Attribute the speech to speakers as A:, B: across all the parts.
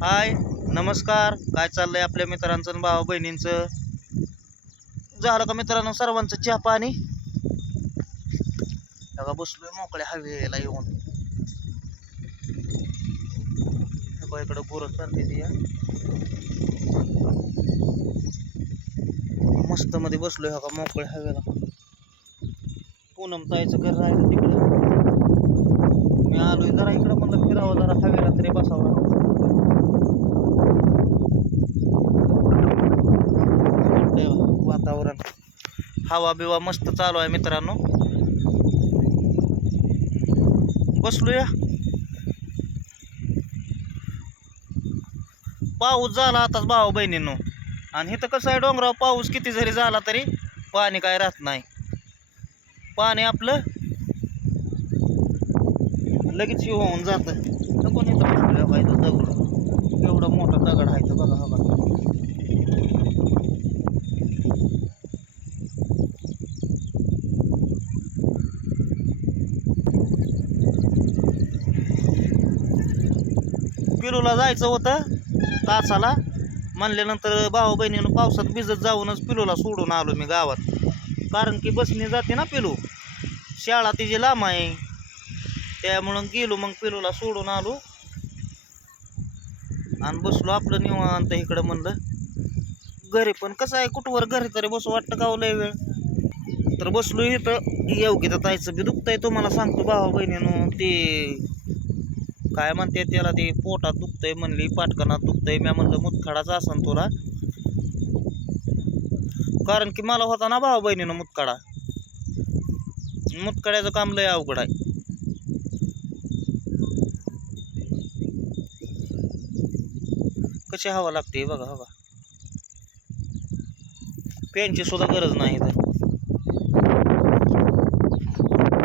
A: हाय नमस्कार. काय चाललंय आपल्या मित्रांचं आणि भावा बहिणींचं? झालं का मित्रांनो सर्वांचं चहा पाणी? बघा बसलोय मोकळ्या हवेला येऊन. इकडं गुरं चाललेली या मस्त मध्ये बसलोय हा का मोकळ्या हवेला पूनम ताईचं घर राहिलं तिकडं. मी आलोय जरा इकडं म्हणलं फिरावं जरा हवेला तरी बसावं वाटतंय वातावरण हवा बिवा मस्त चालू आहे मित्रांनो. बसलूया. पाऊस झाला आताच भाऊ बहिणींनो. आणि इथं कसं आहे डोंगराव पाऊस किती जरी झाला तरी पाणी काय राहत नाही. पाणी आपलं लगेच होऊन जातं. तर कोणी दगड एवढा मोठा दगड आहे तर बघा बघा. पिलूला जायचं होतं तासाला. म्हणल्यानंतर भाऊ बहिणीनं पावसात भिजत जाऊनच पिलूला सोडून आलो मी गावात. कारण की बसने जाते ना पिलू. शाळा तिची लांब आहे. त्यामुळं गेलो मग पिलूला सोडून आलो. आणि बसलो आपलं निवांत इकडं म्हणलं. घरी पण कसं आहे कुठवर घरी तरी बसू वाटतं का हो लय वेळ? तर बसलो इथं. योग्यता तायचं बी दुखतंय तुम्हाला सांगतो भावा बहिणीनं. ते काय म्हणते त्याला ते पोटात दुखतंय म्हणली पाटकणात दुखतंय मी म्हणलं मुतखडाचा असन तुला. कारण की मला होता ना भाऊ बहिणीनं मुतखडा. मुतखड्याचं काम लय अवघड आहे. कशी हवा लागते बघा हवा. पेनची सुद्धा गरज नाही तर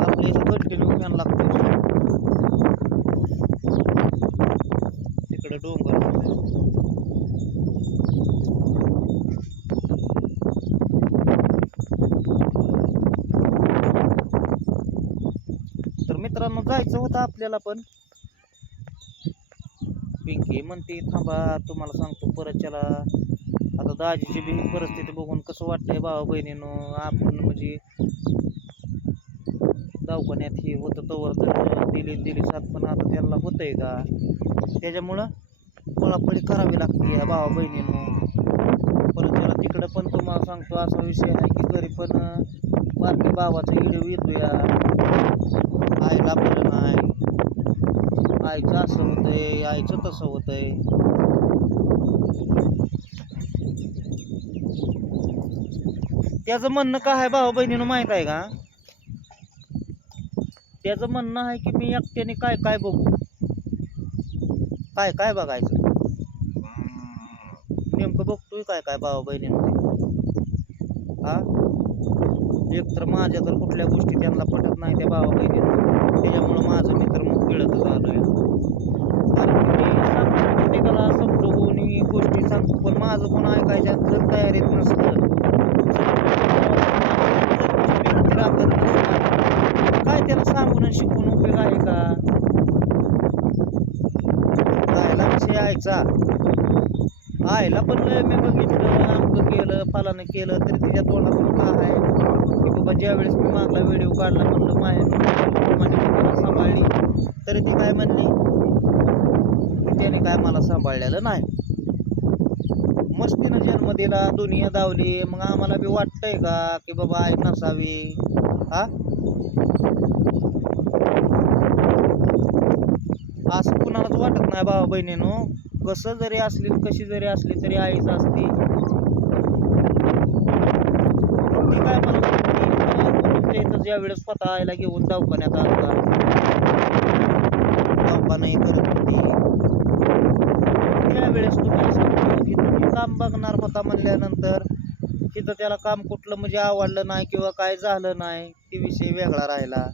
A: आपल्या इथं कंटिन्यू फॅन लागतो तिकडे डोंगर तर मित्रांनो जायचं होतं आपल्याला पण. पिंकी म्हणते थांबा तुम्हाला सांगतो परत त्याला आता दाजीची बी परिस्थिती बघून कसं वाटतंय भावा बहिणीनं? आपण म्हणजे दवाखान्यात हे होतं तवर तर दिली दिली साथ पण आता त्यांना होतंय का? त्याच्यामुळं पळापळी करावी लागते या भावा बहिणीनं. परत त्याला तिकडं पण तुम्हाला सांगतो असा विषय आहे की घरी पण बारके भावाचा व्हिडिओ येतो या आईला बरं नाही आईचं असं होतंय आईचं तसं होतंय. त्याचं म्हणणं काय आहे भाऊ बहिणीनं माहीत आहे का? त्याचं म्हणणं आहे की मी एकट्याने काय काय बघू? काय काय बघायचं? नेमकं बघतोय काय काय भाऊ बहिणीनं हा? एक तर माझ्या तर कुठल्या गोष्टी त्यांना पटत नाही त्या भावा बहिणीनं. त्याच्यामुळं माझं मित्र मग आलोय प्रत्येकाला समजवून गोष्टी सांगतो पण माझं पण ऐकायच्या जर तयारीत नसतं काय त्याला सांगून शिकून उपयोग आहे का? राहायला विषय यायचा आयला पण मी बघितलं अमकं केलं फलानं केलं तरी तिच्या तोंडातून काय आहे? की बाबा ज्यावेळेस मी मागला व्हिडिओ काढला म्हणलं माया माझ्या सांभाळली. तरी ती काय म्हणली? त्याने काय मला सांभाळलेलं नाही. मस्तीनं जन्म दिला दुनिया धावली मग आम्हाला बी वाटतंय का की बाबा आई नसावी? हा? असं कुणालाच वाटत नाही भावा बहिणीनो. कसं जरी असली कशी जरी असली तरी आईच असते. ती काय मला तुमच्या इथं ज्या वेळेस स्वतः आईला घेऊन दवाखान्यात आलता नाही करत होती त्यावेळेस तुम्हाला सांगतो की तुम्ही काम बघणार होता म्हणल्यानंतर तिथं त्याला काम कुठलं म्हणजे आवडलं नाही किंवा काय झालं नाही ते विषय वेगळा राहिला.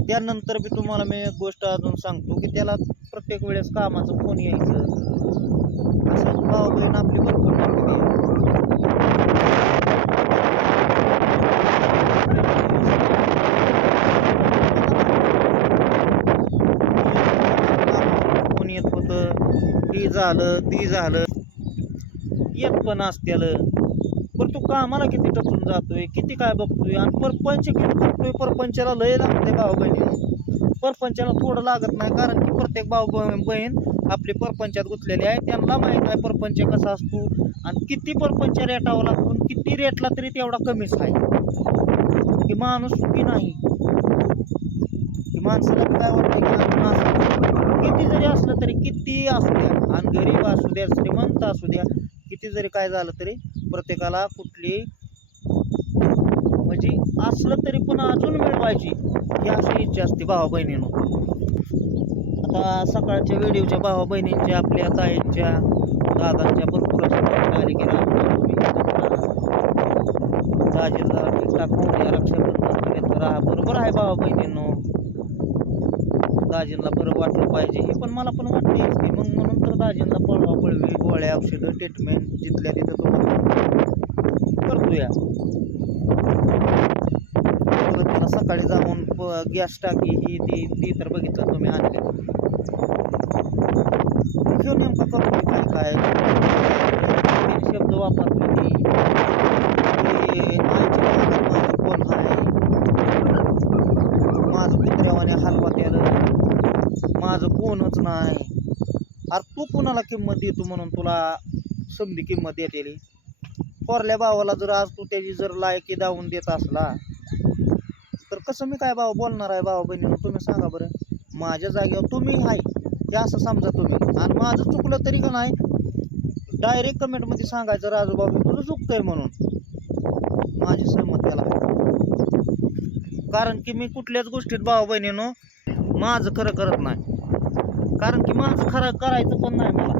A: त्यानंतर बी तुम्हाला मी एक गोष्ट अजून सांगतो की त्याला प्रत्येक वेळेस कामाचं फोन यायचं. असं भाऊ बहीण आपली भरपूर लागते फोन येत होतं ही झालं ती झालं. येत पण असत्याल. पण तू कामाला किती टचून जातोय किती काय बघतोय आणि परपंच किती बघतोय परपंचाला लय लागते भाऊ बहिणी परपंचाला थोडं लागत नाही कारण की प्रत्येक भाऊ बहीण आपली परपंचात गुंतलेली आहे. त्यांना माहीत आहे परपंच कसा असतो आणि किती परपंच रेटावं लागतो किती रेटला तरी तेवढा कमीच आहे. की माणूस सुखी नाही. माणसाला काय वाटतं की आपण असं किती जरी असलं तरी किती असू द्या आणि गरीब असू द्या श्रीमंत असू द्या किती जरी काय झालं तरी प्रत्येकाला कुठली म्हणजे असलं तरी पण अजून मिळवायची ही अशी इच्छा असते भावा बहिणीनं आता सकाळच्या व्हिडिओच्या भावा बहिणींच्या आपल्या ताईंच्या दादांच्या भरपूर आली की रक्षाबंधन बरोबर आहे भावा बहिणींनो दाजींना बरं वाटलं पाहिजे. हे पण मला पण वाटतेच की मग म्हणून तर दाजींना पळवा पळवी गोळ्या औषधं ट्रीटमेंट जिथल्या तिथं तो करतोया. त्याला सकाळी जाऊन गॅस टाकी ही ती ती तर बघितलं तुम्ही आणले घेऊन नेमकं करतो काय? काय तीन शब्द वापरतोय ती की आईच्या मागं माझं कोण आहे माझं कुत्र्यावाने हलवा त्याला माझं कोणच नाही अरे तू कुणाला किंमत देतो म्हणून तुला समधी किंमत देतेली? थोरल्या भावाला जर आज तू त्याची जर लायकी दावून देत असला तर कसं मी काय भाव बोलणार आहे भावा बहिणीनं? तुम्ही सांगा बरं. माझ्या जागेवर तुम्ही आहे हे असं समजा तुम्ही. आणि माझं चुकलं तरी का नाही? डायरेक्ट कमेंटमध्ये सांगायचं राजूबाबू तुझं चुकतंय म्हणून. माझी सहमत त्याला कारण की मी कुठल्याच गोष्टीत भावा बहिणीनं माझं खरं करत नाही. कारण की माझं खरं करायचं पण नाही मला.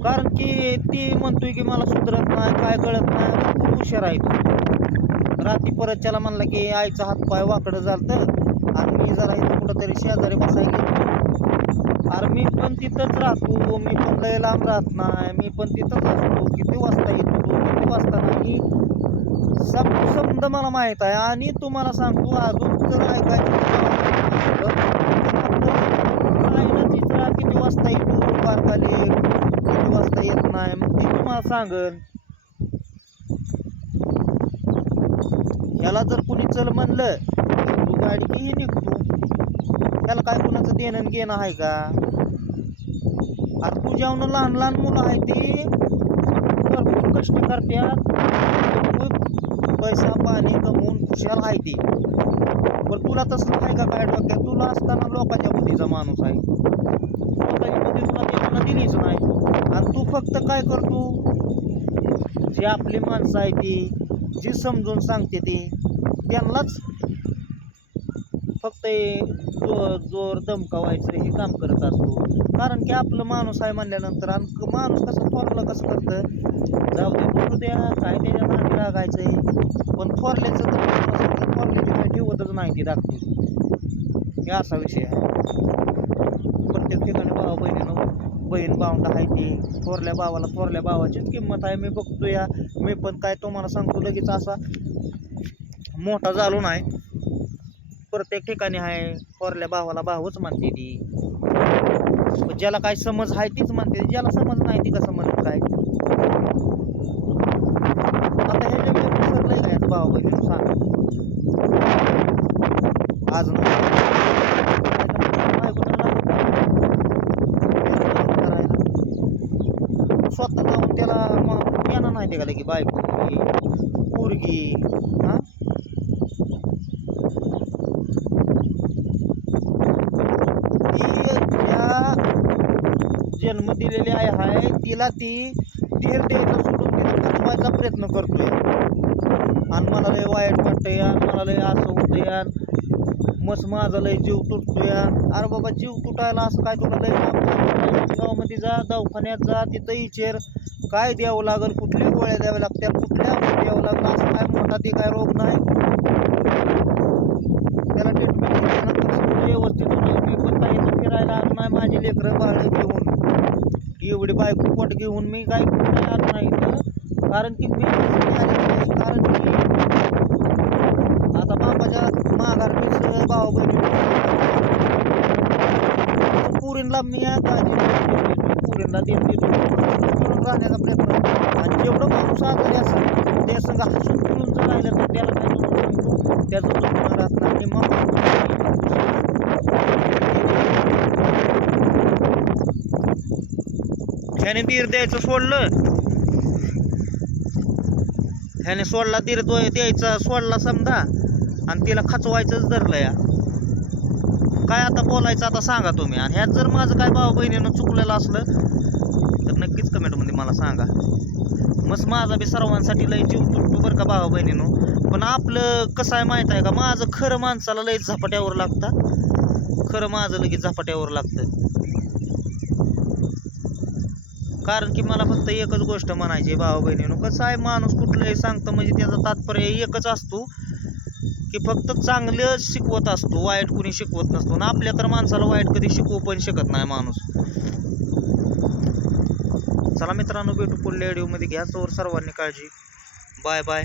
A: कारण की ती म्हणतोय की मला सुधरत नाही काय कळत नाही खूप हुशार आहे तो. रात्री परत त्याला म्हणला की आईचा हात पाय वाकडं झालं आणि मी जरा इथं कुठंतरी शेजारी बसायला अरे मी पण तिथंच राहतो मी पण लय लांब राहत नाही मी पण तिथंच असतो. किती वाजता येतो किती वाजता नाही. समज मला माहीत आहे. आणि तुम्हाला सांगतो अजून जर ऐकायचं किती वाजता येतो पार्काले किती वाजता येत नाही मग ती तुम्हाला सांगन ह्याला जर कुणी चल म्हणलं तू गाडी की निघतो. त्याला काय कुणाचं देणं घेणं आहे का? अरे तुझ्याहून लहान लहान मुलं आहे ते. भरपूर कष्ट करत्या पैसा पाणी कमवून खुशाल आहे ती. पण तुला तसं आहे का काय डोक्यात? तुला असताना लोकांच्या बुद्धीचा माणूस आहे. स्वतःची बुद्धी तुला दिलीच नाही. आणि तू फक्त काय करतो? जी आपली माणसं आहे ती जी समजून सांगते ती त्यांनाच फक्त जोर जोर दमकावायचं हे काम करत असतो. कारण की आपलं माणूस आहे म्हणल्यानंतर आणि माणूस कसं थोरलं कसं करतं? जाऊ दे बोलू द्या काय त्याच्यामागे लागायचंय पण थोरल्याचं तर थोरल्याची काय ठेवतच नाही ती दाखते हे असा विषय आहे. प्रत्येक ठिकाणी भावा बहिणीनं बहीण भावंड आहे ती. थोरल्या भावाला थोरल्या भावाचीच किंमत आहे. मी बघतो या. मी पण काय तुम्हाला सांगतो लगेच असा मोठा झालो नाही. प्रत्येक ठिकाणी आहे. थोरल्या भावाला भावच म्हणते ती. ज्याला काय समज आहे तीच म्हणते. ज्याला समज नाही ती कसं म्हणत काय आता हे जे विसरलंय काय भाऊ बहिणीनं सांग आज स्वतः जाऊन त्याला मग येणार नाही निघालं की बायको पोरगी हां? ती जन्म दिलेली आहे हाय तिला ती धीर द्यायचं सोडून तिला कमवायचा प्रयत्न करतोय. आणि मला लय वाईट वाटतंय आणि मला लय असं होतंय मस माझा लय जीव तुटतोय. अरे बाबा जीव तुटायला असं काय तुला लय गावामध्ये जा दवाखान्यात जा तिथं इचेर. काय द्यावं लागल? कुठल्या गोळ्या द्याव्या लागत्या? कुठल्या औषध द्यावं लागलं? असं काय मोठा ते काय रोग नाही. त्याला ट्रीटमेंट व्यवस्थित मी पण काही फिरायला आलो नाही माझी लेकरं बाळ घेऊन. एवढी बायको पोट घेऊन मी काय फिरायला आलो नाही इथं. कारण की मी कारण की आता बापाच्या मी या देत. देतो राहण्याचा प्रयत्न आणि जेवढं माणूस आजारी असेल त्या संग हसून खेळून जर राहिलं तर त्याला काय त्याचं दुखणं राहत नाही. निम्मा ह्याने तीर द्यायचं सोडलं. ह्याने सोडला तीर द्यायचा सोडला समजा. आणि तिला खचवायचंच धरलं या. काय आता बोलायचं आता सांगा तुम्ही. आणि ह्यात जर माझं काय भाऊ बहिणीनं चुकलेलं असलं तर नक्कीच कमेंटमध्ये मला सांगा. मस्त माझा बी सर्वांसाठी लय जीव तुटतो बरं का भावा बहिणीनं. पण आपलं कसं आहे माहीत आहे का? माझं खरं माणसाला लय झपाट्यावर लागतं. खरं माझं लगेच झपाट्यावर लागतं. कारण की मला फक्त एकच गोष्ट म्हणायची भावा बहिणीनं. कसं आहे माणूस कुठलंही सांगतं म्हणजे त्याचा तात्पर्य एकच असतो. की फक्त चांगलं शिकवत असतो वाईट कुणी शिकवत नसतो. आणि आपल्या तर माणसाला वाईट कधी शिकवू पण शकत नाही माणूस. चला मित्रांनो भेटू पुढल्या व्हिडिओमध्ये घ्या तोवर सर्वांनी काळजी. Bye bye